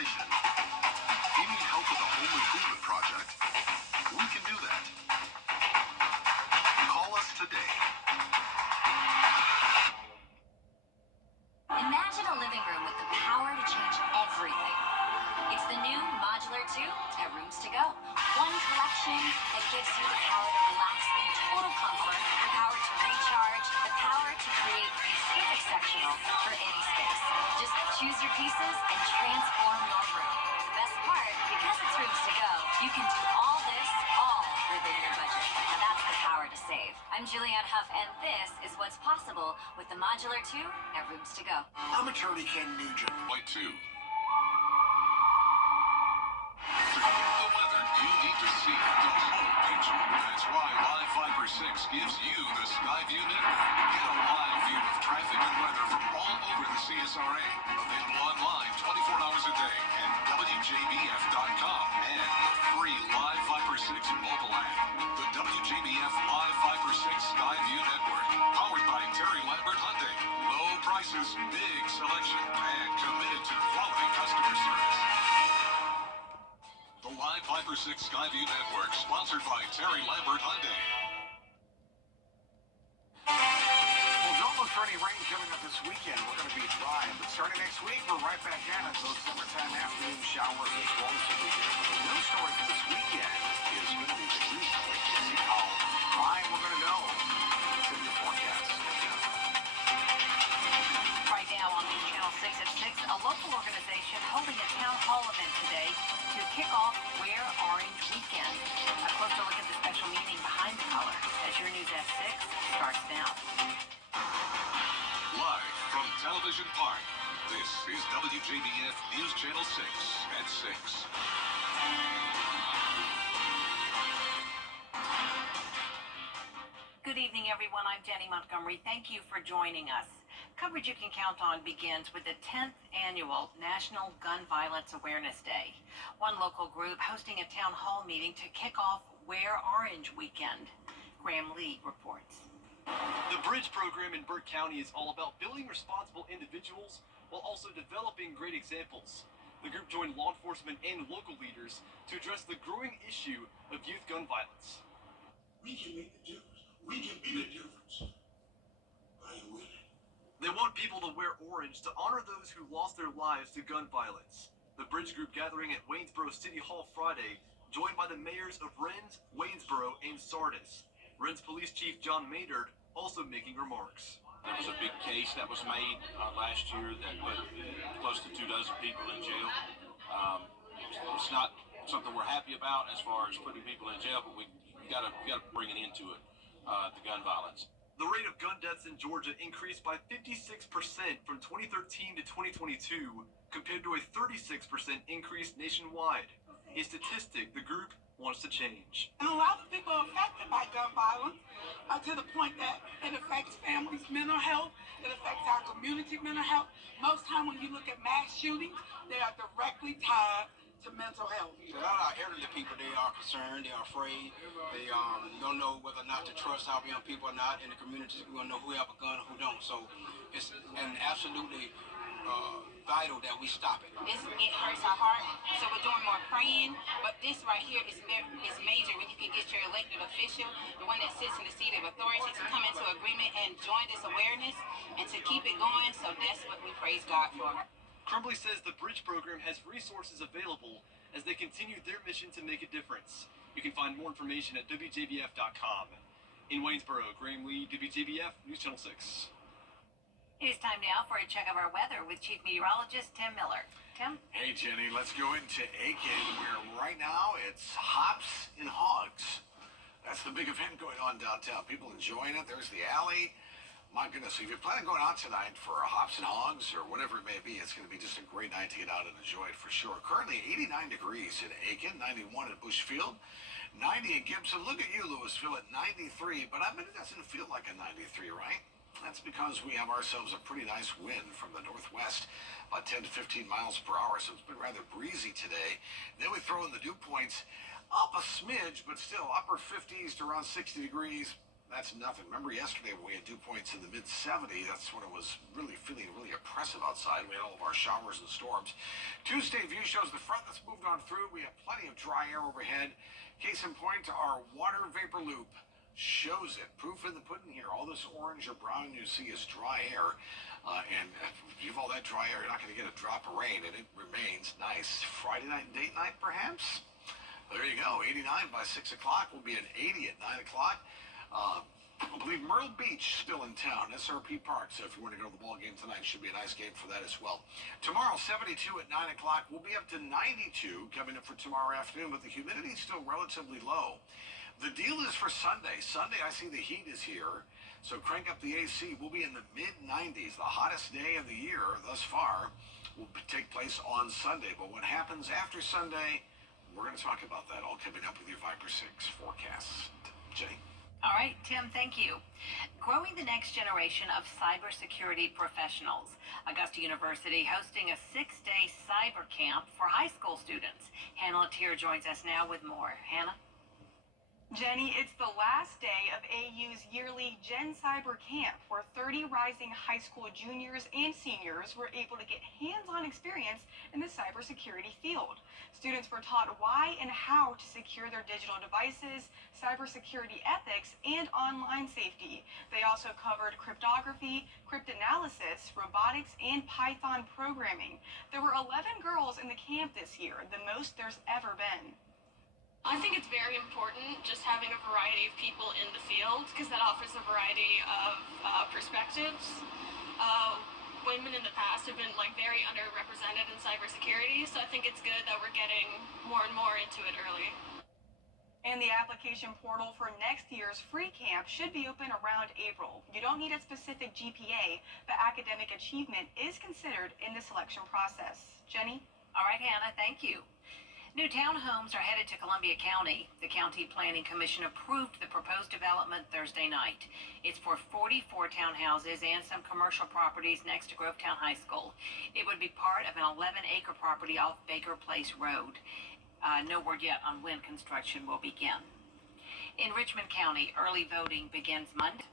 inflation. If you need help with a home improvement project, we can do that. Call us today. Imagine a living room with the power to change everything. It's the new Modular 2 at Rooms to Go. One collection that gives you the power to relax in total comfort, the power to recharge, the power to create a perfect sectional for any space. Just choose your pieces and transform your room. The best part, because it's Rooms to Go, you can do all this, all within your budget. Now that's the power to save. I'm Julianne Huff, and this is what's possible with the Modular 2 at Rooms to Go. I'm attorney Ken Nugent. White 2. To get the weather, you need to see the whole picture. That's why Live Fiber 6 gives you the Skyview network. Get a live view of traffic and weather from all over the CSRA. Available online 24 hours a day at WJBF.com and the free Live Fiber 6 mobile app. The WJBF Live Fiber 6 Skyview network, powered by Terry Lambert Hyundai. Low prices, big selection, and committed to quality customer service. The Live Fiber 6 Skyview network, sponsored by Terry Lambert Hyundai. Well, don't look for any rain coming up this weekend. We're going to be dry, but starting next week, we're right back at it. Those summertime afternoon showers explosively here. But the real story for this weekend is going to be the heat. Wait to see how high we're going to go. It's in your forecast. Right now on News Channel 6 at 6, a local organization holding a town hall event today to kick off Wear Orange Weekend. A closer look at the special meaning behind the color as your news at 6 starts now. Live from Television Park, this is WJBF News Channel 6 at 6. Good evening, everyone. I'm Jenny Montgomery. Thank you for joining us. Coverage you can count on begins with the 10th annual National Gun Violence Awareness Day. One local group hosting a town hall meeting to kick off Wear Orange Weekend. Graham Lee reports. The Bridge program in Burke County is all about building responsible individuals while also developing great examples. The group joined law enforcement and local leaders to address the growing issue of youth gun violence. We can make the difference. We can be the difference. Are you with it? They want people to wear orange to honor those who lost their lives to gun violence. The Bridge group gathering at Waynesboro City Hall Friday, joined by the mayors of Rennes, Waynesboro, and Sardis. Rennes Police Chief John Maynard also making remarks. There was a big case that was made last year that put close to 24 people in jail. It's not something we're happy about as far as putting people in jail, but we gotta bring an end to it, the gun violence. The rate of gun deaths in Georgia increased by 56% from 2013 to 2022, compared to a 36% increase nationwide. A statistic the group wants to change. And a lot of people are affected by gun violence to the point that it affects families' mental health, it affects our community mental health. Most time when you look at mass shootings, they are directly tied to mental health. A lot of our elderly people, they are concerned, they are afraid, they don't know whether or not to trust our young people or not. In the communities, we don't know who have a gun and who don't. So it's absolutely vital that we stop it. It hurts our heart, so we're doing more praying, but this right here is major when you can get your elected official, the one that sits in the seat of authority, to come into agreement and join this awareness and to keep it going, so that's what we praise God for. Crumbly says the Bridge program has resources available as they continue their mission to make a difference. You can find more information at WJBF.com. In Waynesboro, Graham Lee, WJBF, News Channel 6. It is time now for a check of our weather with Chief Meteorologist Tim Miller. Tim? Hey, Jenny, let's go into Aiken, where right now it's hops and hogs. That's the big event going on downtown. People enjoying it. There's the alley. My goodness, if you're planning on going out tonight for hops and hogs or whatever it may be, it's going to be just a great night to get out and enjoy it for sure. Currently 89 degrees in Aiken, 91 at Bushfield, 90 in Gibson. Look at you, Louisville, at 93, but I mean, it doesn't feel like a 93, right? That's because we have ourselves a pretty nice wind from the northwest, about 10 to 15 miles per hour, so it's been rather breezy today. Then we throw in the dew points up a smidge, but still upper 50s to around 60 degrees. That's nothing. Remember yesterday when we had dew points in the mid 70s? That's when it was really feeling really oppressive outside. We had all of our showers and storms. Tuesday view shows the front that's moved on through. We have plenty of dry air overhead. Case in point, our water vapor loop shows it. Proof in the pudding here. All this orange or brown you see is dry air. And if you have all that dry air, you're not going to get a drop of rain, and it remains nice. Friday night and date night, perhaps? There you go. 89 by 6 o'clock. We'll be at 80 at 9 o'clock. I believe Myrtle Beach still in town, SRP Park. So if you want to go to the ball game tonight, should be a nice game for that as well. Tomorrow, 72 at 9 o'clock. We'll be up to 92 coming up for tomorrow afternoon, but the humidity is still relatively low. The deal is for Sunday. Sunday, I see the heat is here. So crank up the AC. We'll be in the mid-90s. The hottest day of the year thus far will take place on Sunday. But what happens after Sunday, we're going to talk about that all coming up with your Viper 6 forecast. Jenny? All right, Tim, thank you. Growing the next generation of cybersecurity professionals. Augusta University hosting a 6-day cyber camp for high school students. Hannah Latier joins us now with more. Hannah? Jenny, it's the last day of AU's yearly Gen Cyber Camp, where 30 rising high school juniors and seniors were able to get hands-on experience in the cybersecurity field. Students were taught why and how to secure their digital devices, cybersecurity ethics, and online safety. They also covered cryptography, cryptanalysis, robotics, and Python programming. There were 11 girls in the camp this year, the most there's ever been. I think it's very important just having a variety of people in the field because that offers a variety of perspectives. Women in the past have been very underrepresented in cybersecurity, so I think it's good that we're getting more and more into it early. And the application portal for next year's free camp should be open around April. You don't need a specific GPA, but academic achievement is considered in the selection process. Jenny? All right, Hannah, thank you. New townhomes are headed to Columbia County. The County Planning Commission approved the proposed development Thursday night. It's for 44 townhouses and some commercial properties next to Grovetown High School. It would be part of an 11-acre property off Baker Place Road. No word yet on when construction will begin. In Richmond County, early voting begins Monday.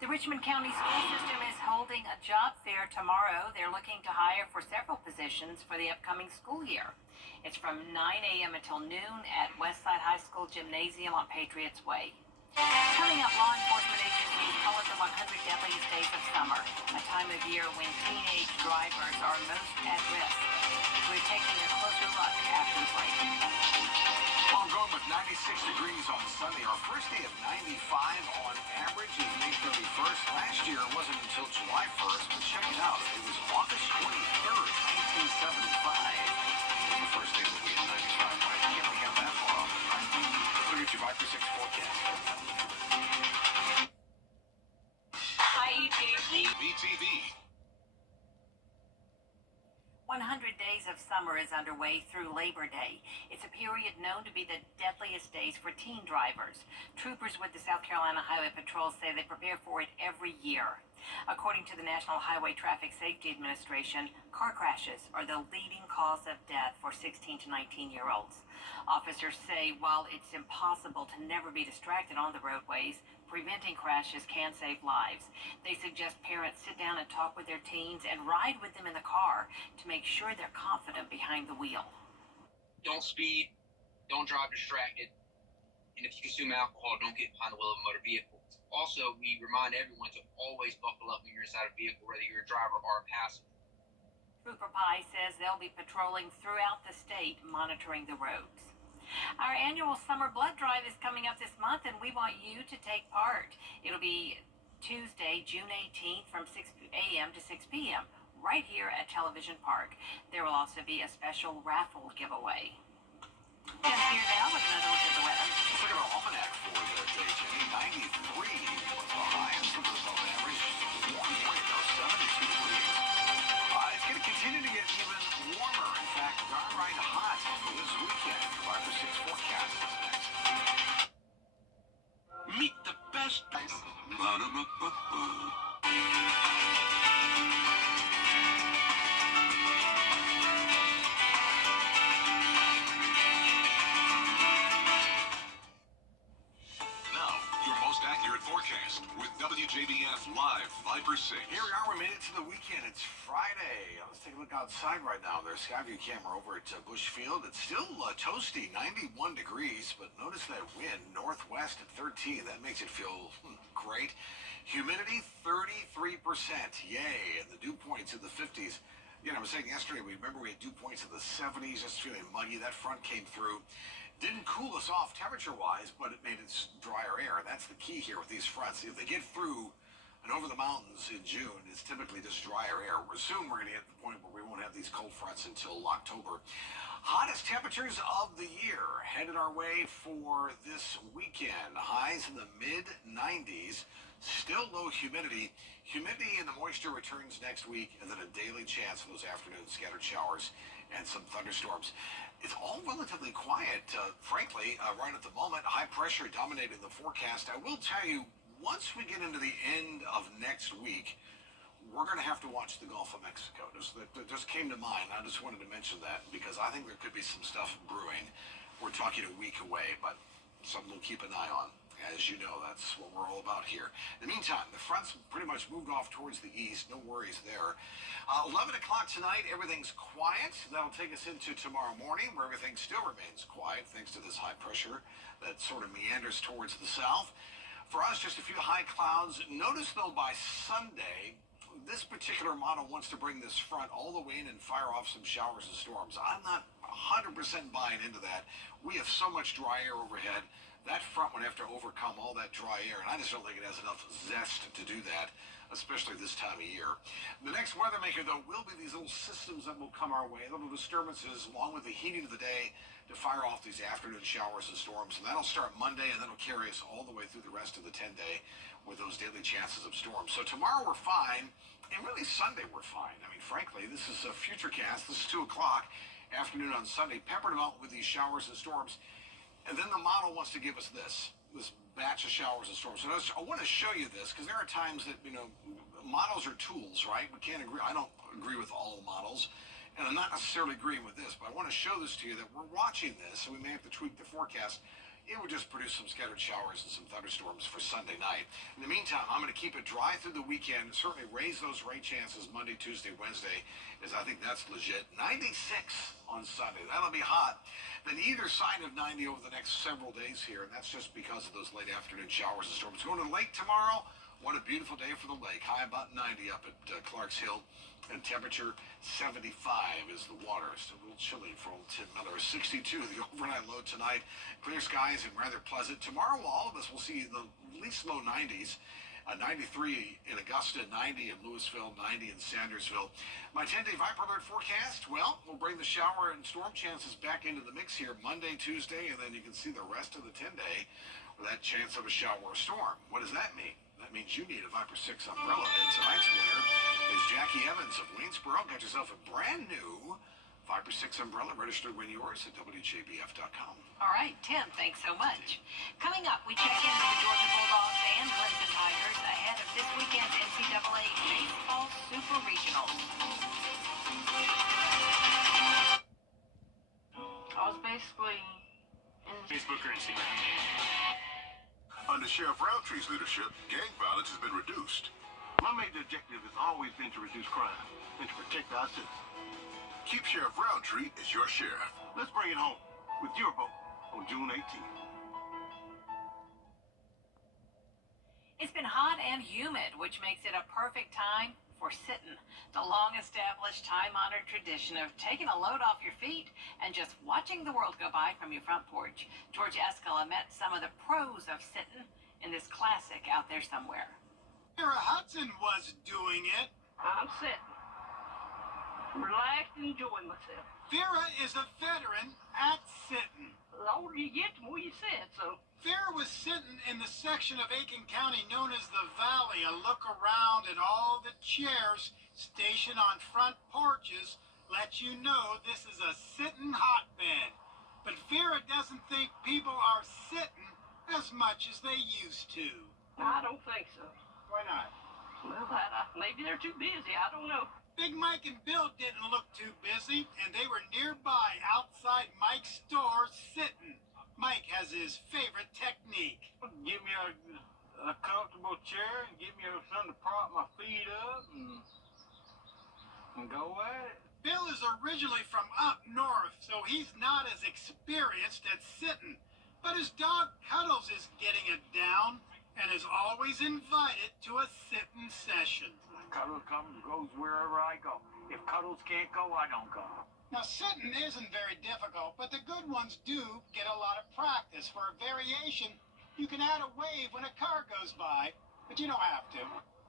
The Richmond County School System is holding a job fair tomorrow. They're looking to hire for several positions for the upcoming school year. It's from 9 a.m. until noon at Westside High School Gymnasium on Patriots Way. Coming up, law enforcement agencies call it the 100 deadliest days of summer, a time of year when teenage drivers are most at risk. We're taking a closer look after the break. Well, I'm going with 96 degrees on Sunday. Our first day of 95 on average is May 31st. Last year it wasn't until July 1st, but check it out. It was August 23rd, 1975. The first day that we had 95, right? You can't get that far off it, right? Let's look at your Viper 6 forecast. Hi, EJ. BTV. 100 days of summer is underway through Labor Day. It's a period known to be the deadliest days for teen drivers. Troopers with the South Carolina Highway Patrol say they prepare for it every year. According to the National Highway Traffic Safety Administration, car crashes are the leading cause of death for 16 to 19-year-olds. Officers say while it's impossible to never be distracted on the roadways, preventing crashes can save lives. They suggest parents sit down and talk with their teens and ride with them in the car to make sure they're confident behind the wheel. Don't speed, don't drive distracted, and if you consume alcohol, don't get behind the wheel of a motor vehicle. Also, we remind everyone to always buckle up when you're inside a vehicle, whether you're a driver or a passenger. Trooper Pye says they'll be patrolling throughout the state, monitoring the roads. Our annual summer blood drive is coming up this month, and we want you to take part. It'll be Tuesday, June 18th from 6 a.m. to 6 p.m. right here at Television Park. There will also be a special raffle giveaway. And here now with another look at the weather. Let's look at our almanac for the day, Jenny. 93 was the highest, a little above average. Warm morning, though, 72 degrees. It's going to continue to get even warmer. In fact, darn right hot for this weekend. Your Viper 6 forecast is next. Meet the best. Now, your most accurate forecast. 6. Here we are. We made it to the weekend. It's Friday. Let's take a look outside right now. There's Skyview camera over at Bush Field. It's still toasty, 91 degrees, but notice that wind northwest at 13. That makes it feel great. Humidity 33%. Yay. And the dew points in the 50s. I was saying yesterday, we had dew points in the 70s, just feeling muggy. That front came through. Didn't cool us off temperature-wise, but it made it drier air. That's the key here with these fronts. If they get through and over the mountains in June, it's typically just drier air. Soon we're going to get to the point where we won't have these cold fronts until October. Hottest temperatures of the year headed our way for this weekend. Highs in the mid-90s. Still low humidity. Humidity and the moisture returns next week, and then a daily chance of those afternoon scattered showers and some thunderstorms. It's all relatively quiet, frankly, right at the moment. High pressure dominating the forecast. I will tell you, once we get into the end of next week, we're going to have to watch the Gulf of Mexico. That just came to mind. I just wanted to mention that because I think there could be some stuff brewing. We're talking a week away, but something we'll keep an eye on. As you know, that's what we're all about here. In the meantime, the fronts pretty much moved off towards the east. No worries there. 11 o'clock tonight, everything's quiet. That'll take us into tomorrow morning, where everything still remains quiet, thanks to this high pressure that sort of meanders towards the south. For us, just a few high clouds. Notice, though, by Sunday, this particular model wants to bring this front all the way in and fire off some showers and storms. I'm not 100% buying into that. We have so much dry air overhead. That front would have to overcome all that dry air, and I just don't think it has enough zest to do that, especially this time of year. The next weather maker, though, will be these little systems that will come our way, little disturbances, along with the heating of the day, to fire off these afternoon showers and storms. And that'll start Monday, and that'll carry us all the way through the rest of the 10-day with those daily chances of storms. So tomorrow we're fine, and really Sunday we're fine. I mean, frankly, this is a Futurecast. This is 2 o'clock afternoon on Sunday, peppered about with these showers and storms. And then the model wants to give us this batch of showers and storms. So I want to show you this because there are times that, models are tools, right? We can't agree. I don't agree with all models, and I'm not necessarily agreeing with this, but I want to show this to you that we're watching this, so we may have to tweak the forecast. It would just produce some scattered showers and some thunderstorms for Sunday night. In the meantime, I'm going to keep it dry through the weekend, certainly raise those rain chances Monday, Tuesday, Wednesday, as I think that's legit. 96 on Sunday. That'll be hot. Then either side of 90 over the next several days here, and that's just because of those late afternoon showers and storms. Going to the lake tomorrow. What a beautiful day for the lake. High about 90 up at Clark's Hill, and temperature 75 is the water. It's a little chilly for old Tim Miller. 62 the overnight low tonight. Clear skies and rather pleasant. Tomorrow, all of us will see the least low 90s. 93 in Augusta, 90 in Louisville, 90 in Sandersville. My 10-day Viper Alert forecast, well, we'll bring the shower and storm chances back into the mix here Monday, Tuesday, and then you can see the rest of the 10-day with that chance of a shower or storm. What does that mean? That means you need a Viper 6 umbrella. And tonight's winner is Jackie Evans of Waynesboro. Got yourself a brand new Viper 6 umbrella. Register to win yours at WJBF.com. All right, Tim, thanks so much. Coming up, we check in with the Georgia Bulldogs and Clemson Tigers ahead of this weekend's NCAA Baseball Super Regionals. I was basically in Facebook currency. Under Sheriff Roundtree's leadership, gang violence has been reduced. My major objective has always been to reduce crime and to protect our citizens. Keep Sheriff Roundtree as your sheriff. Let's bring it home with your vote on June 18th. It's been hot and humid, which makes it a perfect time for sitting, the long-established, time-honored tradition of taking a load off your feet and just watching the world go by from your front porch. George Escala met some of the pros of sitting in this classic out there somewhere. Sarah Hudson was doing it. I'm sitting, relaxed, enjoying myself. Vera is a veteran at sitting. The older you get, the more you sit, so. Vera was sitting in the section of Aiken County known as the Valley. A look around at all the chairs stationed on front porches lets you know this is a sitting hotbed. But Vera doesn't think people are sitting as much as they used to. I don't think so. Why not? Well, maybe they're too busy. I don't know. Big Mike and Bill didn't look too busy, and they were nearby outside Mike's store sitting. Mike has his favorite technique. Give me a a comfortable chair and give me something to prop my feet up and go at it. Bill is originally from up north, so he's not as experienced at sitting. But his dog Cuddles is getting it down and is always invited to a sitting session. Cuddles comes and goes wherever I go. If Cuddles can't go, I don't go. Now, sitting isn't very difficult, but the good ones do get a lot of practice. For a variation, you can add a wave when a car goes by, but you don't have to.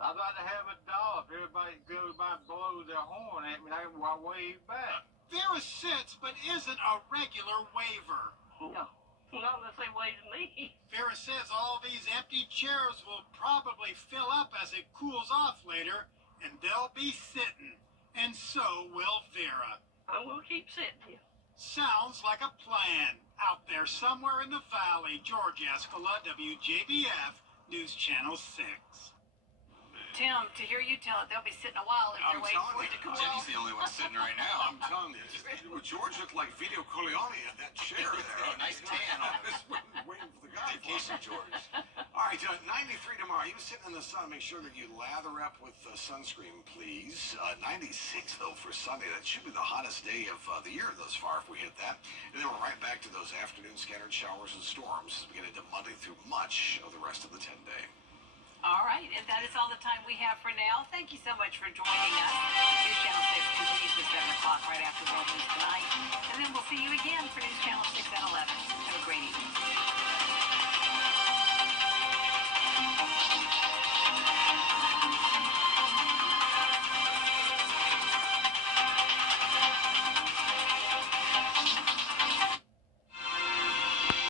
I'd like to have a dog. If everybody goes by and blows their horn at me, I wave back. Vera sits, but isn't a regular waver. No, not unless they wave to me. Vera says all these empty chairs will probably fill up as it cools off later, and they'll be sitting. And so will Vera. I will keep sitting here. Sounds like a plan. Out there somewhere in the valley, George Escala, WJBF, News Channel 6. Tim, to hear you tell it, they'll be sitting a while if they're waiting for it to cool Jenny's off. the only one sitting right now. I'm telling you, George looked like Vito Corleone in that chair there. Nice tan on I was waiting for the guy. Vacation, George. All right, 93 tomorrow. You sitting in the sun. Make sure that you lather up with sunscreen, please. 96, though, for Sunday. That should be the hottest day of the year thus far if we hit that. And then we're right back to those afternoon scattered showers and storms as we get into Monday through much of the rest of the 10-day. All right, and that is all the time we have for now. Thank you so much for joining us. News Channel 6 continues at 7 o'clock right after World News Tonight. And then we'll see you again for News Channel 6 at 11. Have a great evening.